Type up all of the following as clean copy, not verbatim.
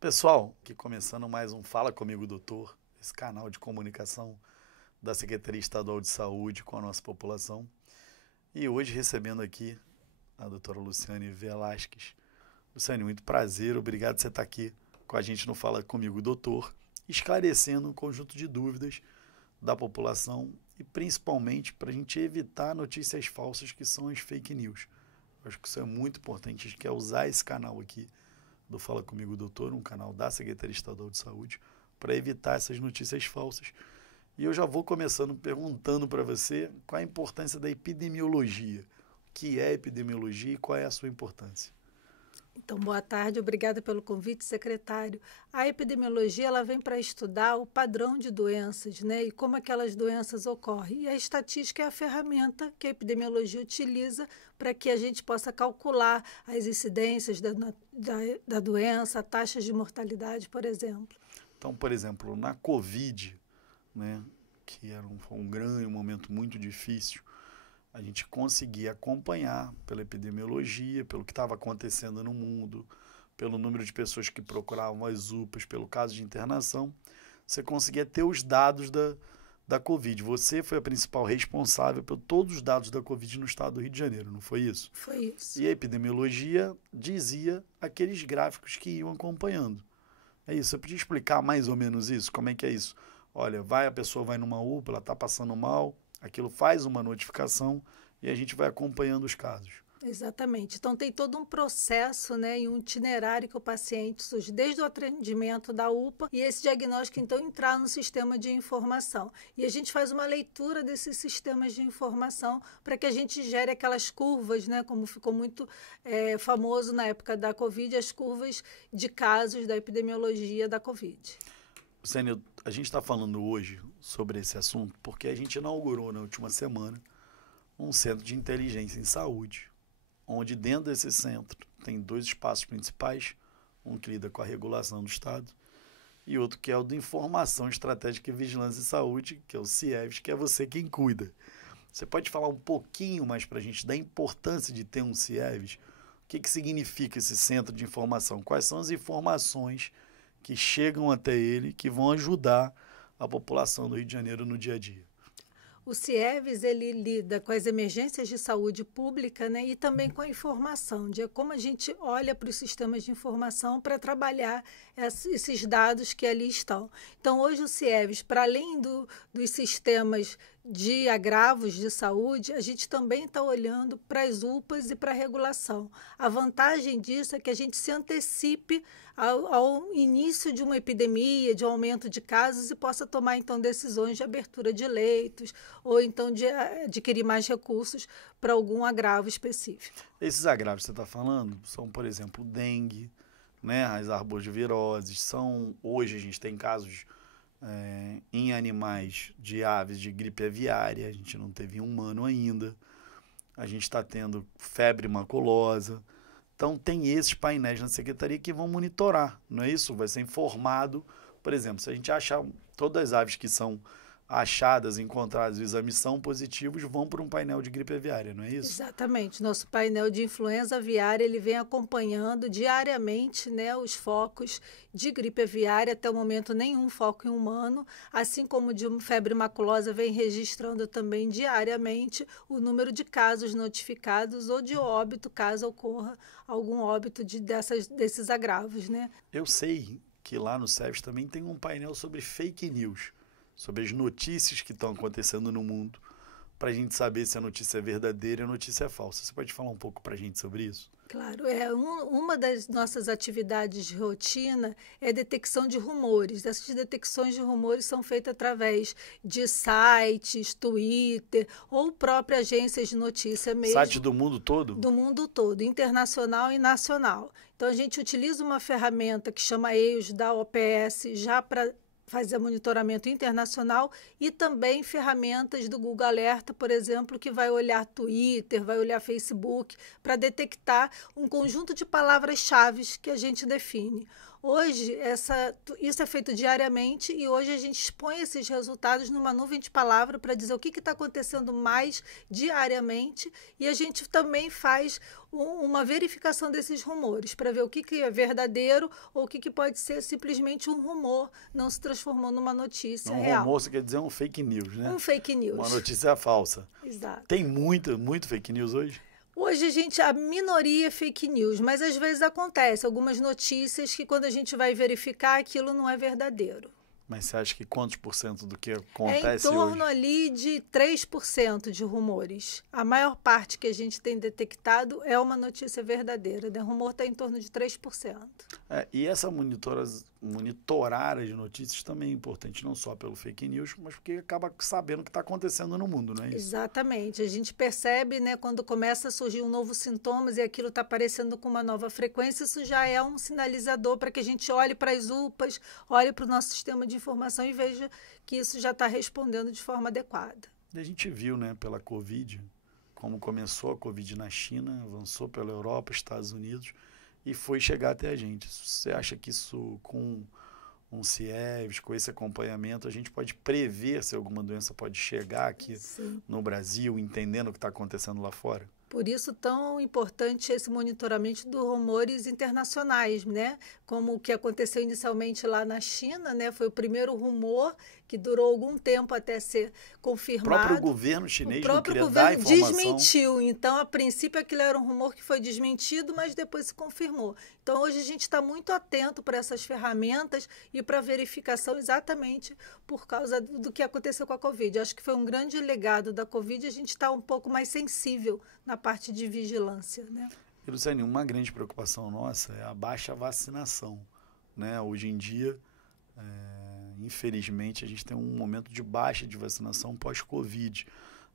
Pessoal, aqui começando mais um Fala Comigo Doutor, esse canal de comunicação da Secretaria Estadual de Saúde com a nossa população. E hoje recebendo aqui a doutora Luciane Velasquez. Luciane, muito prazer, obrigado por você estar aqui com a gente no Fala Comigo Doutor, esclarecendo um conjunto de dúvidas da população e principalmente para a gente evitar notícias falsas que são as fake news. Eu acho que isso é muito importante, a gente quer usar esse canal aqui do Fala Comigo Doutor, um canal da Secretaria Estadual de Saúde, para evitar essas notícias falsas. E eu já vou começando perguntando para você qual a importância da epidemiologia. O que é epidemiologia e qual é a sua importância? Então, boa tarde, obrigada pelo convite, secretário. A epidemiologia ela vem para estudar o padrão de doenças, né, e como aquelas doenças ocorrem. E a estatística é a ferramenta que a epidemiologia utiliza para que a gente possa calcular as incidências da doença, taxas de mortalidade, por exemplo. Então, por exemplo, na Covid, né, que foi um grande momento muito difícil, a gente conseguia acompanhar pela epidemiologia, pelo que estava acontecendo no mundo, pelo número de pessoas que procuravam as UPAs, pelo caso de internação, você conseguia ter os dados da Covid. Você foi a principal responsável por todos os dados da Covid no estado do Rio de Janeiro, não foi isso? Foi isso. E a epidemiologia dizia aqueles gráficos que iam acompanhando. É isso, você podia explicar mais ou menos isso? Como é que é isso? Olha, a pessoa vai numa UPA, ela está passando mal, aquilo faz uma notificação e a gente vai acompanhando os casos. Exatamente. Então, tem todo um processo, né, e um itinerário que o paciente surge desde o atendimento da UPA e esse diagnóstico, então, entrar no sistema de informação. E a gente faz uma leitura desses sistemas de informação para que a gente gere aquelas curvas, né, como ficou muito famoso na época da Covid, as curvas de casos da epidemiologia da Covid. Sênia, a gente está falando hoje sobre esse assunto porque a gente inaugurou na última semana um centro de inteligência em saúde, onde dentro desse centro tem dois espaços principais, um que lida com a regulação do Estado e outro que é o de Informação Estratégica e Vigilância em Saúde, que é o CIEVS, que é você quem cuida. Você pode falar um pouquinho mais para a gente da importância de ter um CIEVS? O que significa esse centro de informação? Quais são as informações que chegam até ele, que vão ajudar a população do Rio de Janeiro no dia a dia? O CIEVS ele lida com as emergências de saúde pública, né, e também com a informação, de como a gente olha para os sistemas de informação para trabalhar esses dados que ali estão. Então, hoje o CIEVS, para além dos sistemas de agravos de saúde, a gente também está olhando para as UPAs e para a regulação. A vantagem disso é que a gente se antecipe ao início de uma epidemia, de um aumento de casos e possa tomar, então, decisões de abertura de leitos ou, então, de adquirir mais recursos para algum agravo específico. Esses agravos que você está falando são, por exemplo, dengue, né, as arboviroses, hoje a gente tem casos em animais de aves de gripe aviária, a gente não teve em humano ainda, a gente está tendo febre maculosa. Então, tem esses painéis na secretaria que vão monitorar, não é isso? Vai ser informado, por exemplo, se a gente achar todas as aves que são achadas, encontradas no exame são positivos, vão para um painel de gripe aviária, não é isso? Exatamente. Nosso painel de influenza aviária ele vem acompanhando diariamente, né, os focos de gripe aviária, até o momento nenhum foco em humano, assim como de febre maculosa vem registrando também diariamente o número de casos notificados ou de óbito, caso ocorra algum óbito desses agravos, né? Eu sei que lá no SEVES também tem um painel sobre fake news, sobre as notícias que estão acontecendo no mundo, para a gente saber se a notícia é verdadeira ou a notícia é falsa. Você pode falar um pouco para a gente sobre isso? Claro, uma das nossas atividades de rotina é a detecção de rumores. Essas detecções de rumores são feitas através de sites, Twitter ou próprias agências de notícia mesmo. Site do mundo todo? Do mundo todo, internacional e nacional. Então, a gente utiliza uma ferramenta que chama EIOS da OPS já para fazer monitoramento internacional e também ferramentas do Google Alerta, por exemplo, que vai olhar Twitter, vai olhar Facebook, para detectar um conjunto de palavras-chave que a gente define. Hoje, isso é feito diariamente e hoje a gente expõe esses resultados numa nuvem de palavra para dizer o que está acontecendo mais diariamente e a gente também faz uma verificação desses rumores para ver o que é verdadeiro ou o que pode ser simplesmente um rumor, não se transformou numa notícia real. Rumor, você quer dizer um fake news, né? Um fake news. Uma notícia falsa. Exato. Tem muito fake news hoje? Hoje, a minoria é fake news, mas às vezes acontece algumas notícias que quando a gente vai verificar, aquilo não é verdadeiro. Mas você acha que quantos por cento do que acontece hoje? É em torno hoje? ali de 3% de rumores. A maior parte que a gente tem detectado é uma notícia verdadeira, né? O rumor está em torno de 3%. E essa monitoragem de notícias também é importante, não só pelo fake news, mas porque acaba sabendo o que está acontecendo no mundo, não é isso? Exatamente. A gente percebe, né, quando começa a surgir um novo sintomas e aquilo está aparecendo com uma nova frequência, isso já é um sinalizador para que a gente olhe para as UPAs, olhe para o nosso sistema de informação e veja que isso já está respondendo de forma adequada. E a gente viu, né, pela Covid, como começou a Covid na China, avançou pela Europa, Estados Unidos e foi chegar até a gente. Você acha que isso, com um CIEVS, com esse acompanhamento, a gente pode prever se alguma doença pode chegar aqui no Brasil, entendendo o que está acontecendo lá fora? Por isso, tão importante esse monitoramento dos rumores internacionais, né? Como o que aconteceu inicialmente lá na China, né? Foi o primeiro rumor que durou algum tempo até ser confirmado. O próprio governo chinês não queria dar informação. Desmentiu. Então, a princípio, aquilo era um rumor que foi desmentido, mas depois se confirmou. Então, hoje a gente está muito atento para essas ferramentas e para a verificação exatamente por causa do que aconteceu com a Covid. Eu acho que foi um grande legado da Covid, a gente está um pouco mais sensível na parte de vigilância, né? E, Luciane, uma grande preocupação nossa é a baixa vacinação, né? Hoje em dia, infelizmente, a gente tem um momento de baixa de vacinação pós-Covid.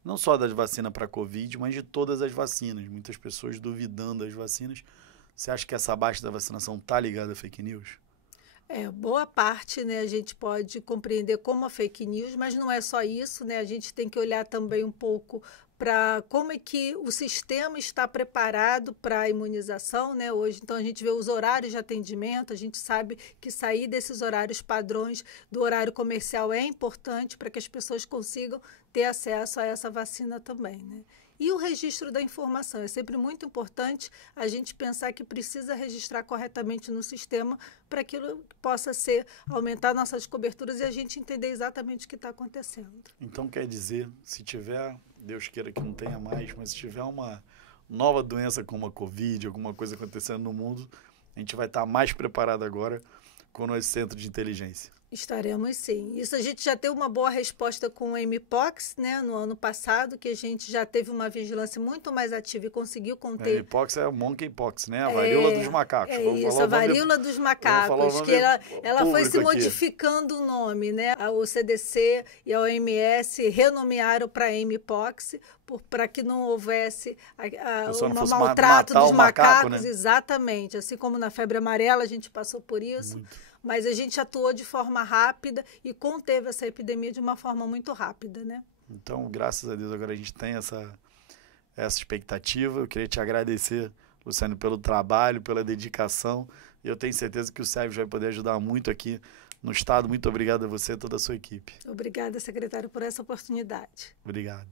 Não só da vacina para Covid, mas de todas as vacinas. Muitas pessoas duvidando das vacinas. Você acha que essa baixa da vacinação está ligada a fake news? Boa parte, né, a gente pode compreender como a fake news, mas não é só isso, né? A gente tem que olhar também um pouco para como é que o sistema está preparado para a imunização, né? Hoje, então, a gente vê os horários de atendimento, a gente sabe que sair desses horários padrões do horário comercial é importante para que as pessoas consigam ter acesso a essa vacina também, né? E o registro da informação. É sempre muito importante a gente pensar que precisa registrar corretamente no sistema para que aquilo possa aumentar nossas coberturas e a gente entender exatamente o que está acontecendo. Então, quer dizer, se tiver, Deus queira que não tenha mais, mas se tiver uma nova doença como a Covid, alguma coisa acontecendo no mundo, a gente vai estar mais preparado agora com o nosso centro de inteligência. Estaremos sim. Isso a gente já teve uma boa resposta com o Mpox, né, no ano passado, que a gente já teve uma vigilância muito mais ativa e conseguiu conter. Mpox é o monkeypox, né? A varíola dos macacos. A varíola dos macacos, que ela foi se modificando o nome, né? O CDC e a OMS renomearam para Mpox para que não houvesse um maltrato dos macacos, né? Exatamente. Assim como na febre amarela a gente passou por isso. Mas a gente atuou de forma rápida e conteve essa epidemia de uma forma muito rápida, né? Então, graças a Deus, agora a gente tem essa expectativa. Eu queria te agradecer, Luciane, pelo trabalho, pela dedicação. E eu tenho certeza que o CIEVS vai poder ajudar muito aqui no Estado. Muito obrigado a você e a toda a sua equipe. Obrigada, secretário, por essa oportunidade. Obrigado.